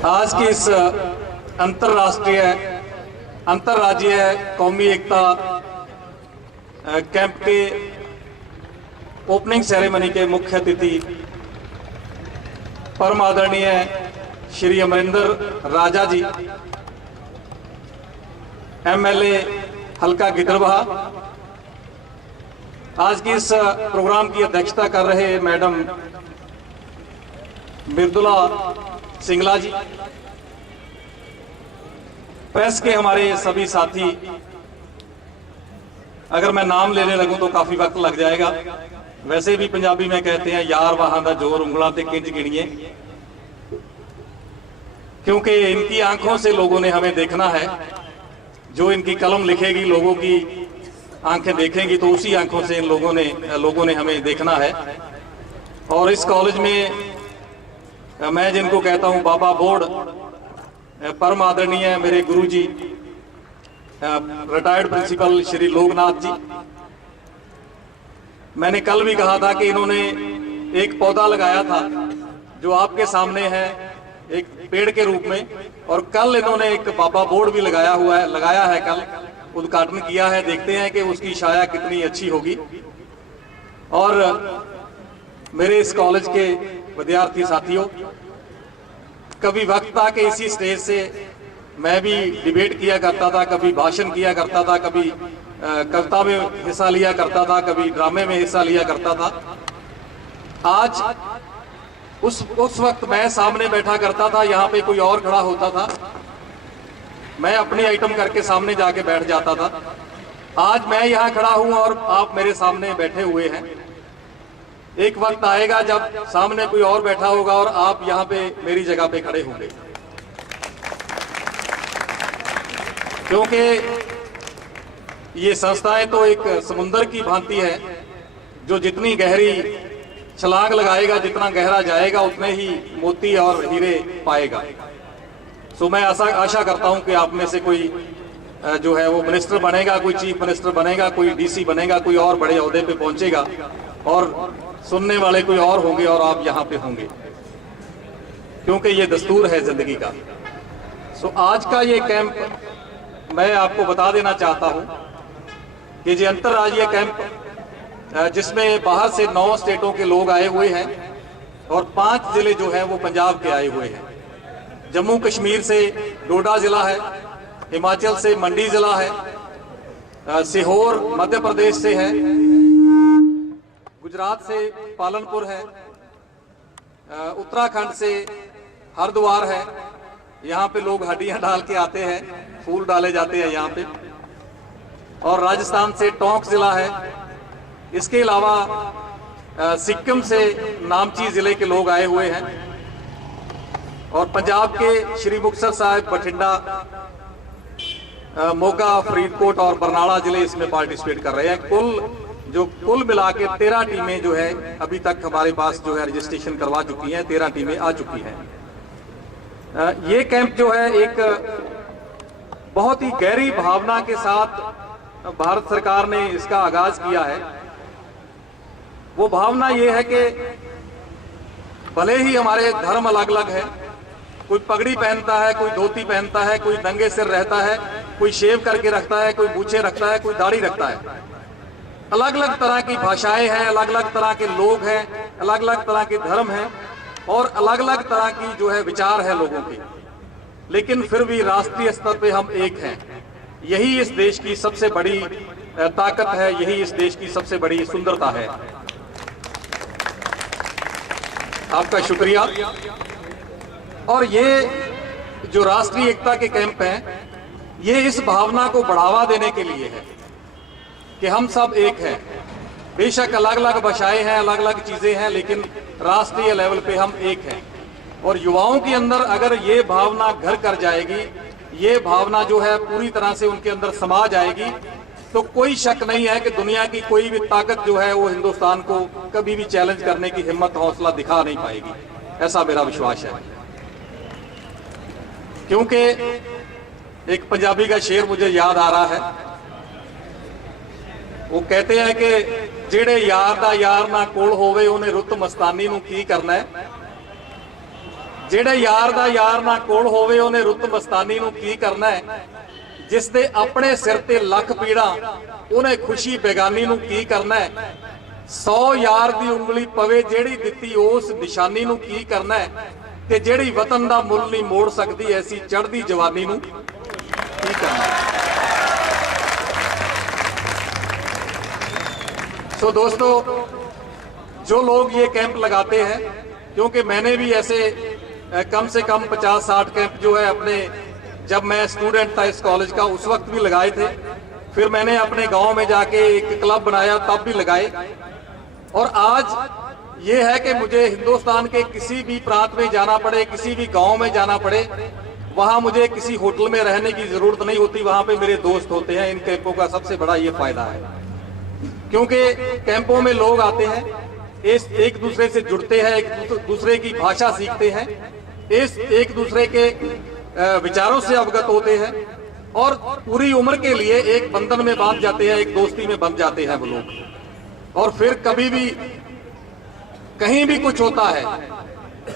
आज की इस अंतर्राज्यीय कौमी एकता कैंप के ओपनिंग सेरेमनी के मुख्य अतिथि परम आदरणीय श्री अमरिंदर राजा जी, एमएलए हल्का गिदड़बाहा। आज की इस प्रोग्राम की अध्यक्षता कर रहे मैडम मृदुला सिंगला जी, प्रेस के हमारे सभी साथी। अगर मैं नाम लेने लगूं तो काफी वक्त लग जाएगा। वैसे भी पंजाबी में कहते हैं यार वहां दा जोर उंगलां ते किंज गिणिए, क्योंकि इनकी आंखों से लोगों ने हमें देखना है। जो इनकी कलम लिखेगी, लोगों की आंखें देखेंगी, तो उसी आंखों से इन लोगों ने हमें देखना है। और इस कॉलेज में मैं जिनको कहता हूं बाबा बोर्ड, परम आदरणीय मेरे गुरुजी रिटायर्ड प्रिंसिपल श्री लोकनाथ जी, मैंने कल भी कहा था कि इन्होंने एक पौधा लगाया था जो आपके सामने है एक पेड़ के रूप में, और कल इन्होंने एक बाबा बोर्ड भी लगाया है कल उद्घाटन किया है। देखते हैं कि उसकी छाया कितनी अच्छी होगी। और मेरे इस कॉलेज के विद्यार्थी साथियों, कभी वक्त था कि इसी स्टेज से मैं भी डिबेट किया करता था, कभी भाषण किया करता था, कभी कविता में हिस्सा लिया करता था, कभी ड्रामे में हिस्सा लिया करता था। आज उस वक्त मैं सामने बैठा करता था, यहाँ पे कोई और खड़ा होता था, मैं अपनी आइटम करके सामने जाके बैठ जाता था। आज मैं यहाँ खड़ा हूं और आप मेरे सामने बैठे हुए हैं। एक वक्त आएगा जब सामने कोई और बैठा होगा और आप यहाँ पे मेरी जगह पे खड़े होंगे, क्योंकि ये संस्थाएं तो एक समुंदर की भांति है, जो जितनी गहरी छलांग लगाएगा, जितना गहरा जाएगा, उतने ही मोती और हीरे पाएगा। सो मैं आशा करता हूं कि आप में से कोई जो है वो मिनिस्टर बनेगा, कोई चीफ मिनिस्टर बनेगा, कोई डीसी बनेगा, कोई और बड़े ओहदे पे पहुंचेगा, और सुनने वाले कोई और होंगे और आप यहां पे होंगे, क्योंकि ये दस्तूर है जिंदगी का। सो आज का ये कैंप मैं आपको बता देना चाहता हूं कि ये अंतर्राज्यीय कैंप जिसमें बाहर से 9 स्टेटों के लोग आए हुए हैं और 5 जिले जो है वो पंजाब के आए हुए हैं। जम्मू कश्मीर से डोडा जिला है, हिमाचल से मंडी जिला है, सीहोर मध्य प्रदेश से है, गुजरात से पालनपुर है, उत्तराखंड से हरिद्वार है। यहाँ पे लोग हड्डियां डाल के आते हैं, फूल डाले जाते हैं यहाँ पे। और राजस्थान से टोंक जिला है। इसके अलावा सिक्किम से नामची जिले के लोग आए हुए हैं, और पंजाब के श्री मुक्तसर साहिब, बठिंडा, मोगा, फरीदकोट और बरनाला जिले इसमें पार्टिसिपेट कर रहे हैं। कुल मिला के 13 टीमें जो है अभी तक हमारे पास जो है रजिस्ट्रेशन करवा चुकी हैं, 13 टीमें आ चुकी हैं। ये कैंप जो है एक बहुत ही गहरी भावना के साथ भारत सरकार ने इसका आगाज किया है। वो भावना ये है कि भले ही हमारे धर्म अलग अलग है, कोई पगड़ी पहनता है, कोई धोती पहनता है, कोई नंगे सिर रहता है, कोई शेव करके रखता है, कोई मूछें रखता है, कोई दाढ़ी रखता है। अलग अलग तरह की भाषाएं हैं, अलग अलग तरह के लोग हैं, अलग अलग तरह के धर्म हैं, और अलग अलग तरह की जो है विचार है लोगों की, लेकिन फिर भी राष्ट्रीय स्तर पे हम एक हैं। यही इस देश की सबसे बड़ी ताकत है, यही इस देश की सबसे बड़ी सुंदरता है। आपका शुक्रिया। और ये जो राष्ट्रीय एकता के कैंप हैं, ये इस भावना को बढ़ावा देने के लिए है कि हम सब एक हैं। बेशक अलग अलग भाषाएं हैं, अलग अलग चीजें हैं, लेकिन राष्ट्रीय लेवल पे हम एक हैं। और युवाओं के अंदर अगर ये भावना घर कर जाएगी, ये भावना जो है पूरी तरह से उनके अंदर समा जाएगी, तो कोई शक नहीं है कि दुनिया की कोई भी ताकत जो है वो हिंदुस्तान को कभी भी चैलेंज करने की हिम्मत, हौसला दिखा नहीं पाएगी। ऐसा मेरा विश्वास है। क्योंकि एक पंजाबी का शेर मुझे याद आ रहा है, वो कहते हैं कि जेड़े यार दा यार ना कोल होवे उन्हें रुत मस्तानी नूं की करना है, ਜਿਹੜੇ ਯਾਰ ਦਾ ਯਾਰ ਨਾ ਕੋਲ ਹੋਵੇ ਉਹਨੇ ਰੁੱਤ ਮਸਤਾਨੀ ਨੂੰ ਕੀ ਕਰਨਾ ਹੈ। ਜਿਸ ਦੇ ਆਪਣੇ ਸਿਰ ਤੇ ਲੱਖ ਪੀੜਾਂ ਉਹਨੇ ਖੁਸ਼ੀ ਬੇਗਾਨੀ ਨੂੰ ਕੀ ਕਰਨਾ ਹੈ। 100 ਯਾਰ ਦੀ ਉਂਗਲੀ ਪਵੇ ਜਿਹੜੀ ਦਿੱਤੀ ਉਸ ਨਿਸ਼ਾਨੀ ਨੂੰ ਕੀ ਕਰਨਾ ਹੈ। ਤੇ ਜਿਹੜੀ ਵਤਨ ਦਾ ਮੁੱਲ ਨਹੀਂ ਮੋੜ ਸਕਦੀ ਐਸੀ ਚੜ੍ਹਦੀ ਜਵਾਨੀ ਨੂੰ ਕੀ करना है। तो दोस्तों, जो लोग ये कैंप लगाते हैं, क्योंकि मैंने भी ऐसे कम से कम 50-60 कैंप जो है अपने, जब मैं स्टूडेंट था इस कॉलेज का उस वक्त भी लगाए थे, फिर मैंने अपने गांव में जाके एक क्लब बनाया तब भी लगाए। और आज ये है कि मुझे हिंदुस्तान के किसी भी प्रांत में जाना पड़े, किसी भी गांव में जाना पड़े, वहां मुझे किसी होटल में रहने की जरूरत नहीं होती, वहां पे मेरे दोस्त होते हैं। इन कैंपों का सबसे बड़ा ये फायदा है, क्योंकि कैंपों में लोग आते हैं, एक दूसरे से जुड़ते हैं, एक दूसरे की भाषा सीखते हैं, एक दूसरे के विचारों से अवगत होते हैं और पूरी उम्र के लिए एक बंधन में बांध जाते हैं, एक दोस्ती में बंध जाते हैं वो लोग। और फिर कभी भी कहीं भी कुछ होता है,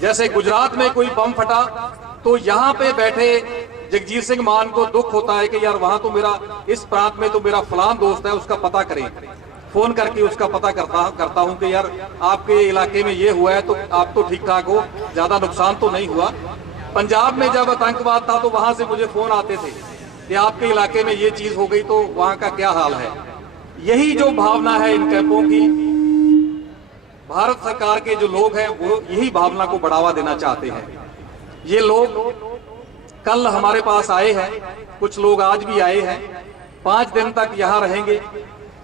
जैसे गुजरात में कोई बम फटा तो यहाँ पे बैठे जगजीत सिंह मान को दुख होता है कि यार वहां तो मेरा, इस प्रांत में तो मेरा फलान दोस्त है, उसका पता करें। फोन करके उसका पता करता हूं कि यार आपके इलाके में ये हुआ है तो आप तो ठीक ठाक हो, ज्यादा नुकसान तो नहीं हुआ। पंजाब में जब आतंकवाद था तो वहां से मुझे फोन आते थे कि आपके इलाके में ये चीज हो गई तो वहां का क्या हाल है। यही जो भावना है इन कैंपों की, भारत सरकार के जो लोग हैं वो यही भावना को बढ़ावा देना चाहते हैं। ये लोग कल हमारे पास आए हैं, कुछ लोग आज भी आए हैं, 5 दिन तक यहाँ रहेंगे,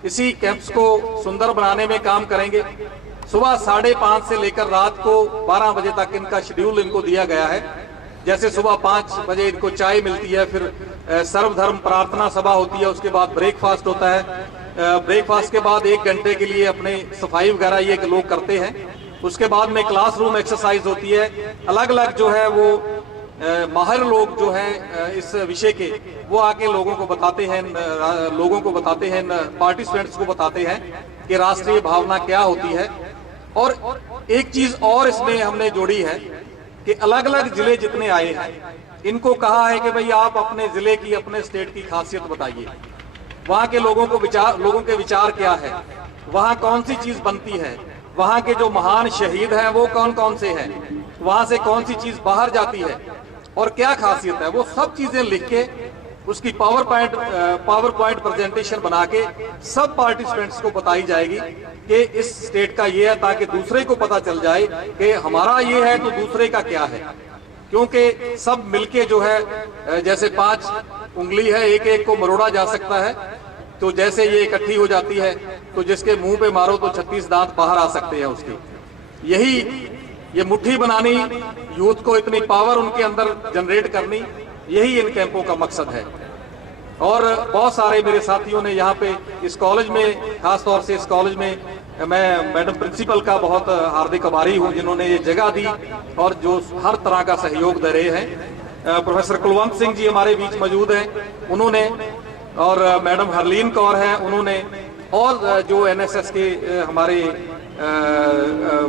इसी कैंप्स को सुंदर बनाने में काम करेंगे। सुबह 5:30 से लेकर रात को 12 बजे तक इनका शेड्यूल इनको दिया गया है। जैसे सुबह 5 बजे इनको चाय मिलती है, फिर सर्वधर्म प्रार्थना सभा होती है, उसके बाद ब्रेकफास्ट होता है। ब्रेकफास्ट के बाद 1 घंटे के लिए अपने सफाई वगैरह ये लोग करते हैं। उसके बाद में क्लासरूम एक्सरसाइज होती है। अलग अलग जो है वो माहिर लोग जो हैं इस विषय के, वो आके लोगों को बताते हैं, पार्टिसिपेंट्स को बताते हैं कि राष्ट्रीय भावना क्या होती है। और एक चीज और इसमें हमने जोड़ी है कि अलग अलग जिले जितने आए हैं, इनको कहा है कि भाई आप अपने जिले की, अपने स्टेट की खासियत बताइए, वहां के लोगों के विचार क्या है, वहां कौन सी चीज बनती है, वहां के जो महान शहीद हैं वो कौन कौन से हैं, वहां से कौन सी चीज बाहर जाती है और क्या खासियत है, वो सब चीजें लिख के उसकी पावर पॉइंट प्रेजेंटेशन बना के सब पार्टिसिपेंट्स को बताई जाएगी कि इस स्टेट का ये है, ताकि दूसरे को पता चल जाए कि हमारा ये है तो दूसरे का क्या है। क्योंकि सब मिलके जो है, जैसे 5 उंगली है, एक एक को मरोड़ा जा सकता है, तो जैसे ये इकट्ठी हो जाती है तो जिसके मुंह पे मारो तो 36 दांत बाहर आ सकते हैं उसके। यही ये मुट्ठी बनानी, यूथ को इतनी पावर उनके अंदर जनरेट करनी, यही इन कैंपों का मकसद है। और बहुत सारे मेरे साथियों ने यहाँ पे इस कॉलेज में, खास तौर से इस कॉलेज में मैं मैडम प्रिंसिपल का बहुत हार्दिक आभारी हूँ जिन्होंने ये जगह दी और जो हर तरह का सहयोग दे रहे हैं। प्रोफेसर कुलवंत सिंह जी हमारे बीच मौजूद हैं, उन्होंने, और मैडम हरलीन कौर हैं, उन्होंने, और जो एनएसएस के हमारे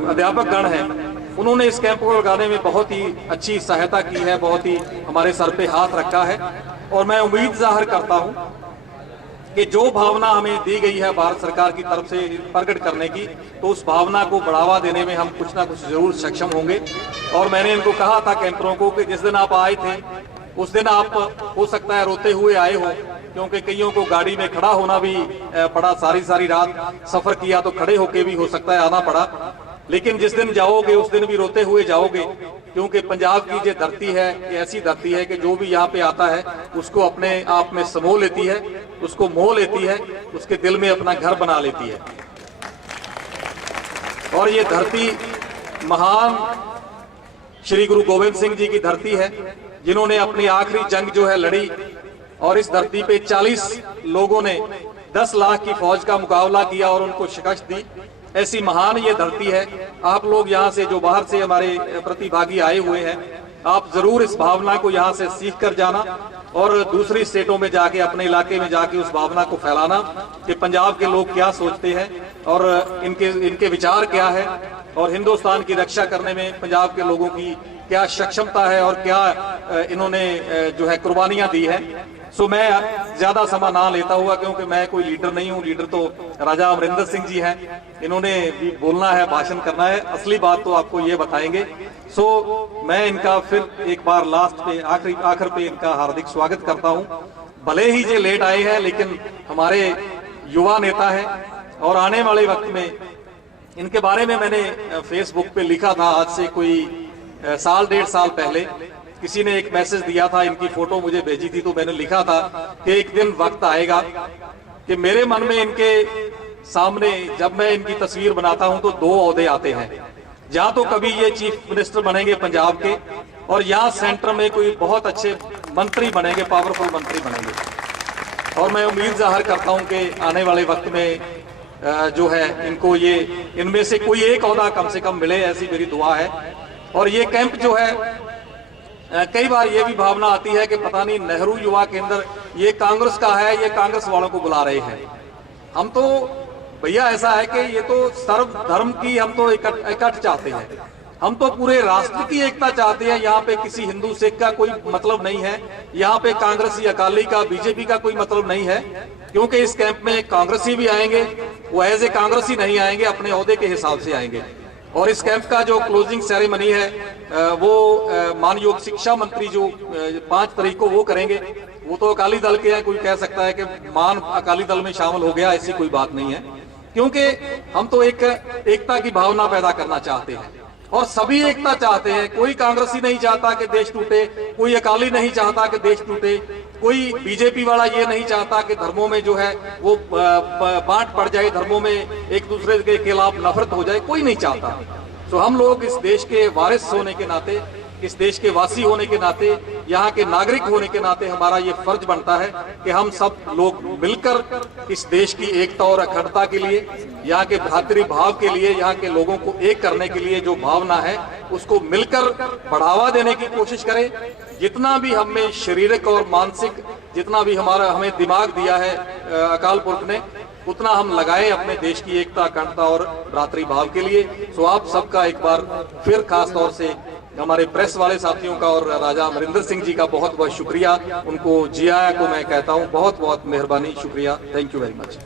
अध्यापक गण हैं, उन्होंने इस कैंप को लगाने में बहुत ही अच्छी सहायता की है, बहुत ही हमारे सर पे हाथ रखा है। और मैं उम्मीद जाहिर करता हूं कि जो भावना हमें दी गई है भारत सरकार की तरफ से प्रकट करने की, तो उस भावना को बढ़ावा देने में हम कुछ ना कुछ जरूर सक्षम होंगे। और मैंने इनको कहा था कैंपरों को कि जिस दिन आप आए थे उस दिन आप हो सकता है रोते हुए आए हो, क्योंकि कईयों को गाड़ी में खड़ा होना भी पड़ा, सारी रात सफर किया तो खड़े होके भी हो सकता है आना पड़ा। लेकिन जिस दिन जाओगे उस दिन भी रोते हुए जाओगे, क्योंकि पंजाब की जो धरती है ये ऐसी धरती है कि जो भी यहाँ पे आता है उसको अपने आप में समो लेती है, उसको मोह लेती है, उसके दिल में अपना घर बना लेती है। और ये धरती महान श्री गुरु गोविंद सिंह जी की धरती है, जिन्होंने अपनी आखिरी जंग जो है लड़ी, और इस धरती पे 40 लोगों ने 10 लाख की फौज का मुकाबला किया और उनको शिकस्त दी। ऐसी महान ये धरती है। आप लोग यहाँ से जो बाहर से हमारे प्रतिभागी आए हुए हैं, आप जरूर इस भावना को यहाँ से सीख कर जाना और दूसरी स्टेटों में जाके, अपने इलाके में जाके उस भावना को फैलाना कि पंजाब के लोग क्या सोचते हैं और इनके विचार क्या है, और हिंदुस्तान की रक्षा करने में पंजाब के लोगों की क्या सक्षमता है और क्या इन्होंने जो है कुर्बानियां दी है। सो मैं ज्यादा समय ना लेता हुआ, क्योंकि मैं कोई लीडर नहीं हूं, लीडर तो राजा अमरिंदर सिंह जी हैं, इन्होंने भी बोलना है, भाषण करना है, असली बात तो आपको ये बताएंगे। सो मैं इनका फिर एक बार लास्ट पे आखिर पे इनका हार्दिक स्वागत करता हूं। भले ही ये लेट आए हैं, लेकिन हमारे युवा नेता है और आने वाले वक्त में इनके बारे में मैंने फेसबुक पे लिखा था, आज से कोई साल 1.5 साल पहले किसी ने एक मैसेज दिया था, इनकी फोटो मुझे भेजी थी, तो मैंने लिखा था कि एक दिन वक्त आएगा कि मेरे मन में इनके सामने जब मैं इनकी तस्वीर बनाता हूं तो 2 ओहदे आते हैं, या तो कभी ये चीफ मिनिस्टर बनेंगे पंजाब के, और या सेंटर में कोई बहुत अच्छे मंत्री बनेंगे, पावरफुल मंत्री बनेंगे। और मैं उम्मीद जाहिर करता हूं कि आने वाले वक्त में जो है इनको ये इनमें से कोई एक ओहदा कम से कम मिले, ऐसी मेरी दुआ है। और ये कैंप जो है, कई बार ये भी भावना आती है कि पता नहीं नेहरू युवा केंद्र ये कांग्रेस का है, ये कांग्रेस वालों को बुला रहे हैं। हम तो भैया ऐसा है कि ये तो सर्व धर्म की हम तो इकट्ठ चाहते हैं, हम तो पूरे राष्ट्र की एकता चाहते हैं। यहाँ पे किसी हिंदू सिख का कोई मतलब नहीं है, यहाँ पे कांग्रेसी अकाली का बीजेपी का कोई मतलब नहीं है, क्योंकि इस कैंप में कांग्रेसी भी आएंगे, वो एज ए कांग्रेसी नहीं आएंगे, अपने ओहदे के हिसाब से आएंगे। और इस कैंप का जो क्लोजिंग सेरेमनी है वो मानयोग शिक्षा मंत्री जो 5 तारीख को वो करेंगे। वो तो अकाली दल के हैं, कोई कह सकता है कि मान अकाली दल में शामिल हो गया, ऐसी कोई बात नहीं है, क्योंकि हम तो एक एकता की भावना पैदा करना चाहते हैं और सभी एकता चाहते हैं। कोई कांग्रेसी नहीं चाहता कि देश टूटे, कोई अकाली नहीं चाहता कि देश टूटे, कोई बीजेपी वाला ये नहीं चाहता कि धर्मों में जो है वो बांट पड़ जाए, धर्मों में एक दूसरे के खिलाफ नफरत हो जाए, कोई नहीं चाहता। तो हम लोग इस देश के वारिस होने के नाते, इस देश के वासी होने के नाते, यहाँ के नागरिक होने के नाते हमारा ये फर्ज बनता है कि हम सब लोग मिलकर इस देश की एकता और अखंडता के लिए, यहाँ के भ्रातृ भाव के लिए, यहाँ के लोगों को एक करने के लिए जो भावना है उसको मिलकर बढ़ावा देने की कोशिश करें। जितना भी हमें शारीरिक और मानसिक, जितना भी हमें दिमाग दिया है अकाल पुरख ने, उतना हम लगाएं अपने देश की एकता, अखंडता और भ्रातृभाव के लिए। सो आप सबका एक बार फिर खास तौर से हमारे प्रेस वाले साथियों का और राजा अमरिंदर सिंह जी का बहुत बहुत शुक्रिया। उनको जिया को मैं कहता हूं बहुत बहुत मेहरबानी, शुक्रिया, थैंक यू वेरी मच।